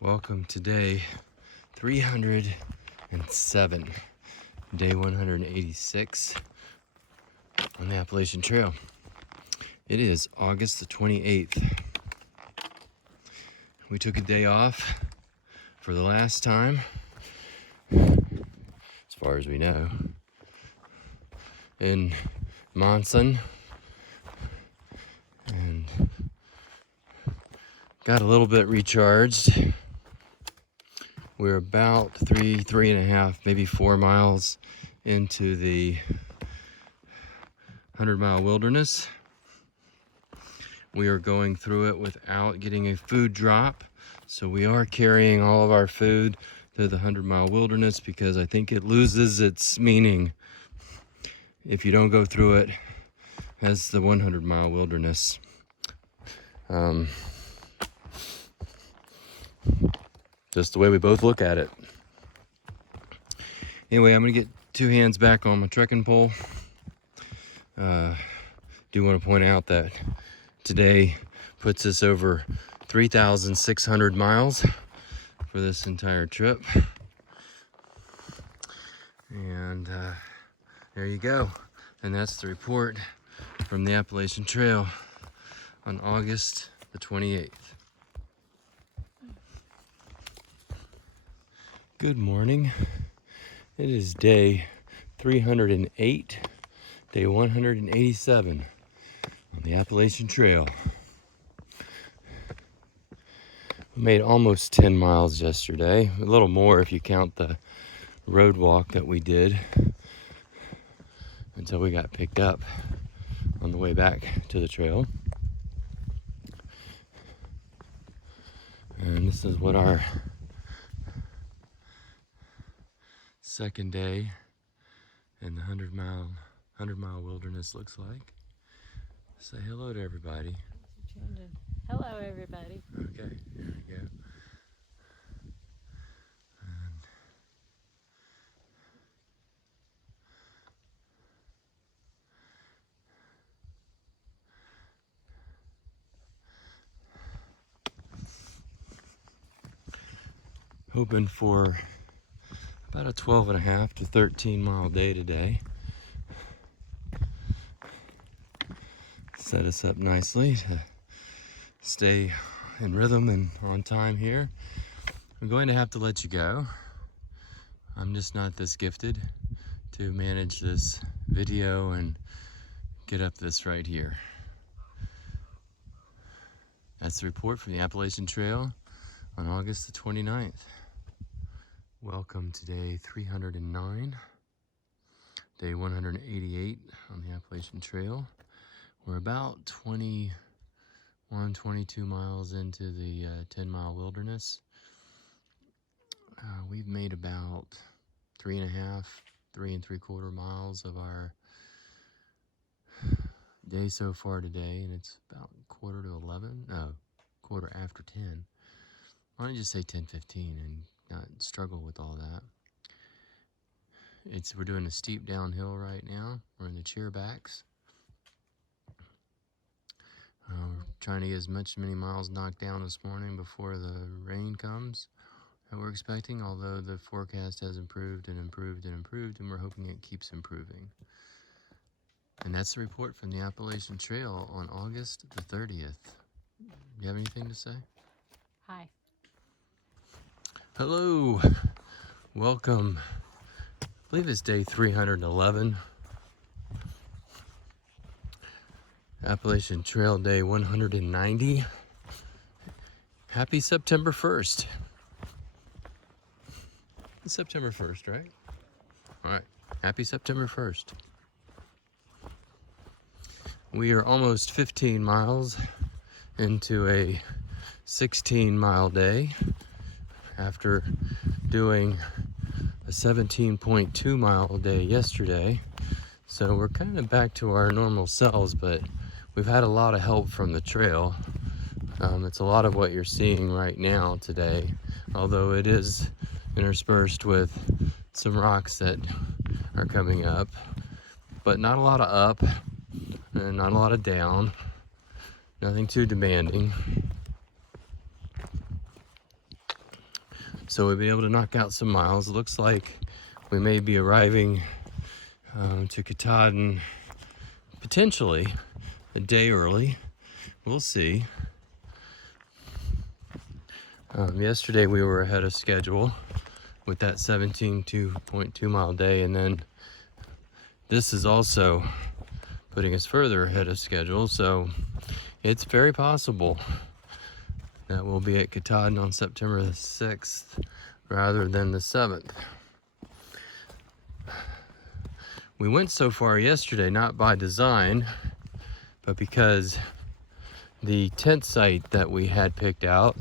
Welcome to day 307, day 186 on the Appalachian Trail. It is August the 28th. We took a day off for the last time, as far as we know, in Monson, and got a little bit recharged. We're about three and a half, maybe 4 miles into the 100-mile wilderness. We are going through it without getting a food drop. So we are carrying all of our food to the 100-mile wilderness because I think it loses its meaning if you don't go through it as the 100-mile wilderness. Just the way we both look at it. Anyway, I'm gonna get 2 hands back on my trekking pole. Do want to point out that today puts us over 3,600 miles for this entire trip. And there you go. And that's the report from the Appalachian Trail on August the 28th. Good morning. It is day 308, day 187 on the Appalachian Trail. We made almost 10 miles yesterday, a little more if you count the road walk that we did until we got picked up on the way back to the trail. And this is what our second day in the 100-mile wilderness looks like. Say hello to everybody. Hello, everybody. Okay, there we go. And hoping for about a 12.5 to 13-mile day today. Set us up nicely to stay in rhythm and on time here. I'm going to have to let you go. I'm just not this gifted to manage this video and get up this right here. That's the report from the Appalachian Trail on August the 29th. Welcome to day 309, day 188 on the Appalachian Trail. We're about 22 miles into the 10-mile wilderness. We've made about 3.75 miles of our day so far today, and it's about quarter after 10. Why don't you just say 10:15 and not struggle with all that? We're doing a steep downhill right now. We're in the chair backs. We're trying to get as many miles knocked down this morning before the rain comes that we're expecting, although the forecast has improved, and we're hoping it keeps improving. And that's the report from the Appalachian Trail on August the 30th. You have anything to say? Hi. Hello. Welcome. I believe it's day 311. Appalachian Trail day 190. Happy September 1st. It's September 1st, right? All right. Happy September 1st. We are almost 15 miles into a 16-mile day after doing a 17.2-mile day yesterday. So we're kind of back to our normal selves, but we've had a lot of help from the trail. It's a lot of what you're seeing right now today, although it is interspersed with some rocks that are coming up, but not a lot of up and not a lot of down, nothing too demanding. So we'll be able to knock out some miles. It looks like we may be arriving to Katahdin potentially a day early. We'll see. Yesterday we were ahead of schedule with that 17.2 mile day, and then this is also putting us further ahead of schedule, so it's very possible that we'll be at Katahdin on September the 6th rather than the 7th. We went so far yesterday not by design, but because the tent site that we had picked out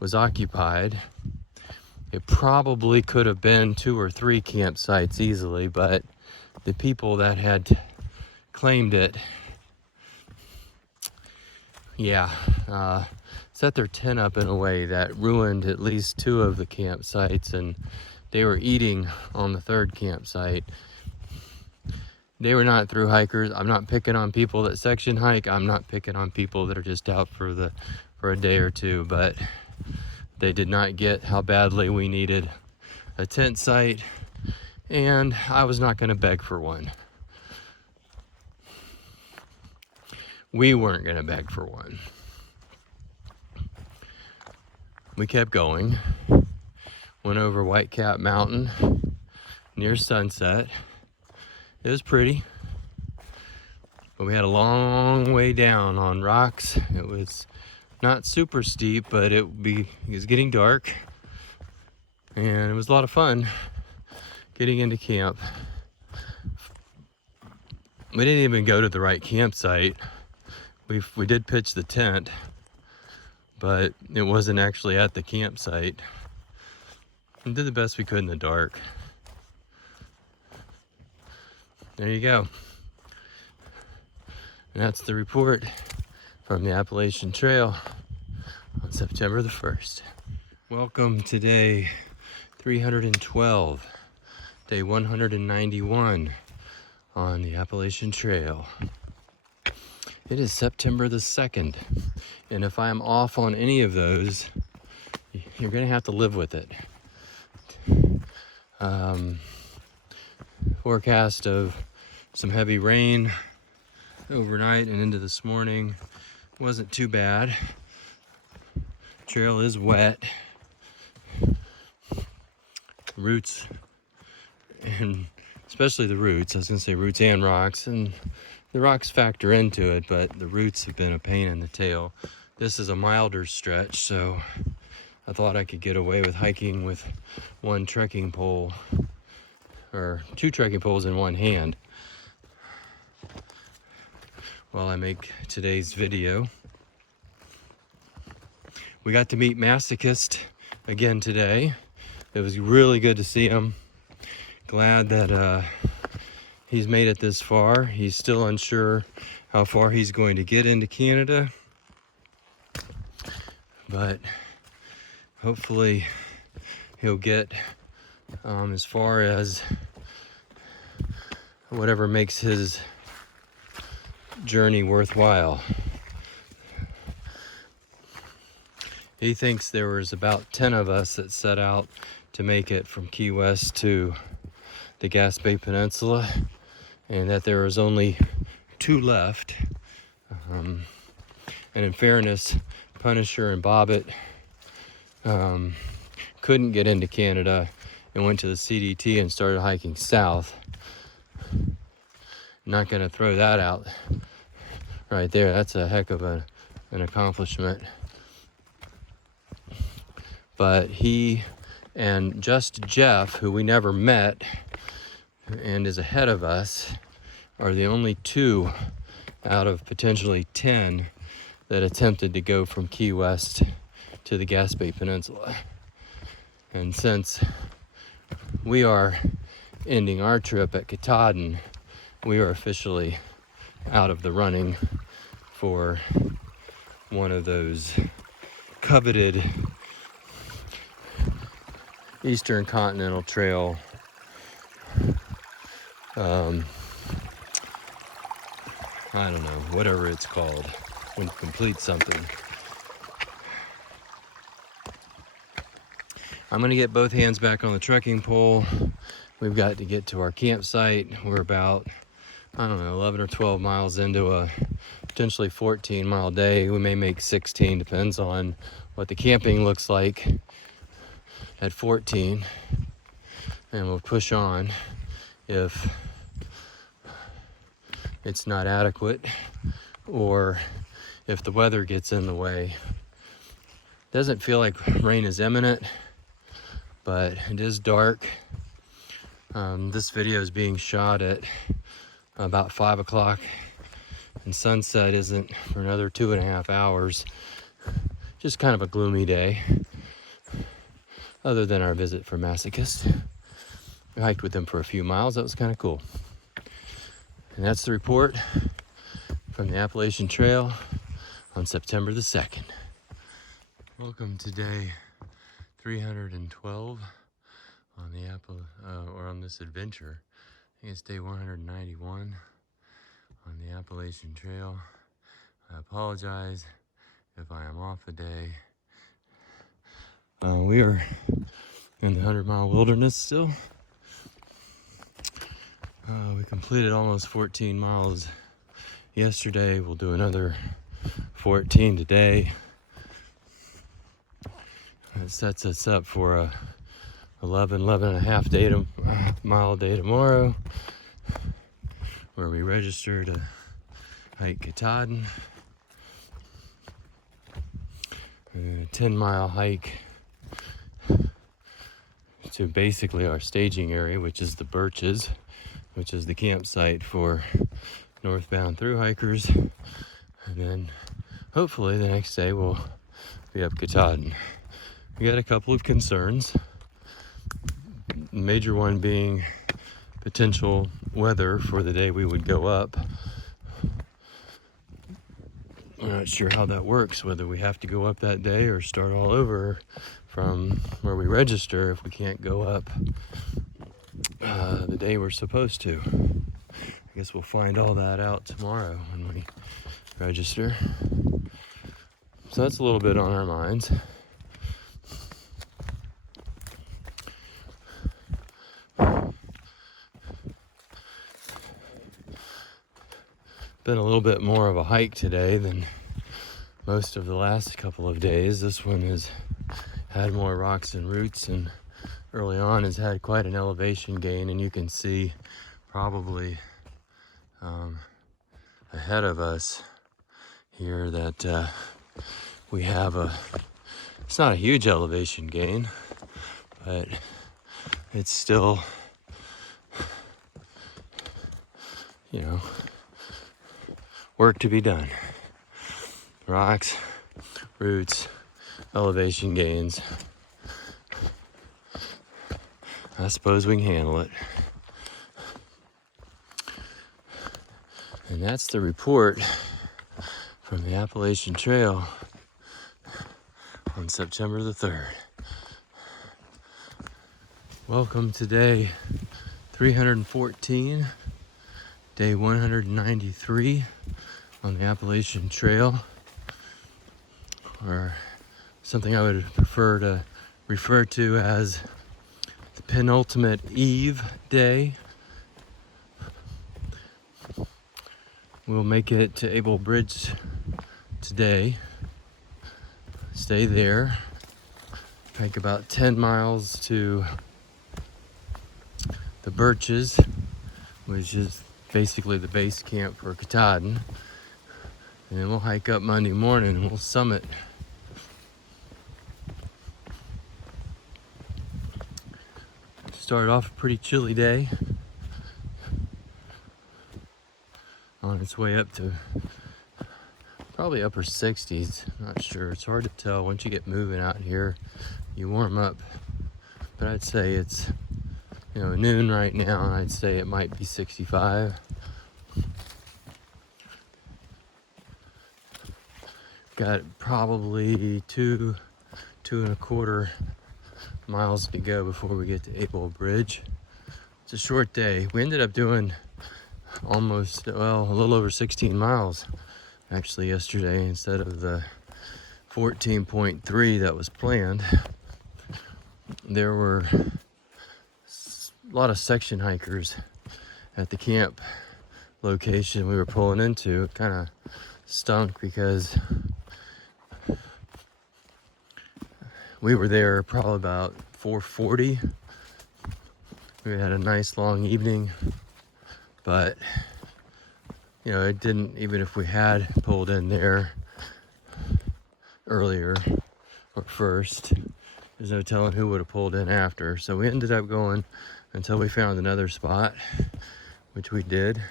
was occupied. It probably could have been 2 or 3 campsites easily, but the people that had claimed it, set their tent up in a way that ruined at least 2 of the campsites, and they were eating on the 3rd campsite. They were not through hikers. I'm not picking on people that section hike. I'm not picking on people that are just out for a day or two, but they did not get how badly we needed a tent site, and I was not going to beg for one. We weren't going to beg for one. We kept going, went over Whitecap Mountain near sunset. It was pretty, but we had a long way down on rocks. It was not super steep, but it was getting dark, and it was a lot of fun getting into camp. We didn't even go to the right campsite. We did pitch the tent, but it wasn't actually at the campsite. We did the best we could in the dark. There you go. And that's the report from the Appalachian Trail on September the 1st. Welcome to day 312, day 191 on the Appalachian Trail. It is September the 2nd, and if I am off on any of those, you're gonna have to live with it. Forecast of some heavy rain overnight and into this morning. Wasn't too bad. Trail is wet. Roots, and especially the roots, I was gonna say roots and rocks, and the rocks factor into it, but the roots have been a pain in the tail. This is a milder stretch, so I thought I could get away with hiking with 1 trekking pole, or 2 trekking poles in one hand while I make today's video. We got to meet Masochist again today. It was really good to see him. Glad that he's made it this far. He's still unsure how far he's going to get into Canada, but hopefully he'll get as far as whatever makes his journey worthwhile. He thinks there was about 10 of us that set out to make it from Key West to the Gaspé Peninsula, and that there was only 2 left. And in fairness, Punisher and Bobbitt couldn't get into Canada and went to the CDT and started hiking south. Not gonna throw that out right there. That's a heck of an accomplishment. But he and Just Jeff, who we never met and is ahead of us, are the only 2 out of potentially 10 that attempted to go from Key West to the Gaspé Peninsula. And since we are ending our trip at Katahdin, we are officially out of the running for one of those coveted Eastern Continental Trail I don't know, whatever it's called when you complete something. I'm gonna get both hands back on the trekking pole. We've got to get to our campsite. We're about, I don't know, 11 or 12 miles into a potentially 14-mile day. We may make 16, depends on what the camping looks like at 14. And we'll push on if it's not adequate or if the weather gets in the way. Doesn't feel like rain is imminent, but it is dark. This video is being shot at about 5 o'clock, and sunset isn't for another 2.5 hours. Just kind of a gloomy day, other than our visit for Masochist. We hiked with them for a few miles. That was kind of cool. And that's the report from the Appalachian Trail on September the 2nd. Welcome to day 312 on the on this adventure. I think it's day 191 on the Appalachian Trail. I apologize if I am off a day. We are in the 100-mile wilderness still. We completed almost 14 miles yesterday. We'll do another 14 today. It sets us up for a 11 and a half mile day tomorrow, where we register to hike Katahdin. And a 10-mile hike to basically our staging area, which is the Birches, which is the campsite for northbound thru hikers. And then hopefully the next day we'll be up Katahdin. We got a couple of concerns. The major one being potential weather for the day we would go up. We're not sure how that works, whether we have to go up that day or start all over from where we register if we can't go up the day we're supposed to. I guess we'll find all that out tomorrow when we register. So that's a little bit on our minds. Been a little bit more of a hike today than most of the last couple of days. This one has had more rocks and roots, and early on has had quite an elevation gain, and you can see probably ahead of us here that we have it's not a huge elevation gain, but it's still, work to be done. Rocks, roots, elevation gains. I suppose we can handle it. And that's the report from the Appalachian Trail on September the 3rd. Welcome to day 314, day 193 on the Appalachian Trail, or something I would prefer to refer to as the penultimate eve day. We'll make it to Able Bridge today, stay there, hike about 10 miles to the Birches, which is basically the base camp for Katahdin. And then we'll hike up Monday morning and we'll summit. Started off a pretty chilly day. On its way up to probably upper 60s. Not sure. It's hard to tell. Once you get moving out here, you warm up. But I'd say it's, noon right now, and I'd say it might be 65. Got probably 2.25 miles to go before we get to Able Bridge. It's a short day. We ended up doing a little over 16 miles actually yesterday instead of the 14.3 that was planned. there were a lot of section hikers at the camp location we were pulling into. It kind of stunk because we were there probably about 4:40. We had a nice long evening, but it didn't, even if we had pulled in there earlier or first, there's no telling who would have pulled in after. So we ended up going until we found another spot, which we did,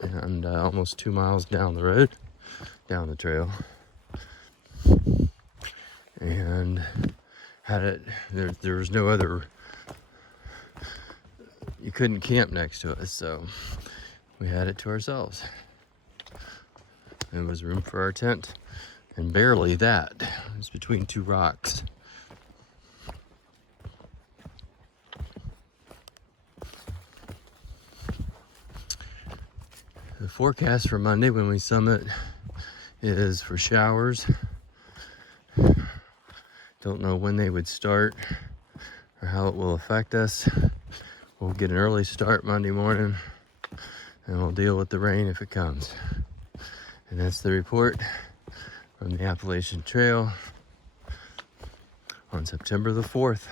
and almost 2 miles down the road, down the trail, and had it, there was no other, you couldn't camp next to us, so we had it to ourselves. There was room for our tent, and barely that. It was between two rocks. The forecast for Monday when we summit is for showers. Don't know when they would start or how it will affect us. We'll get an early start Monday morning, and we'll deal with the rain if it comes. And that's the report from the Appalachian Trail on September the 4th.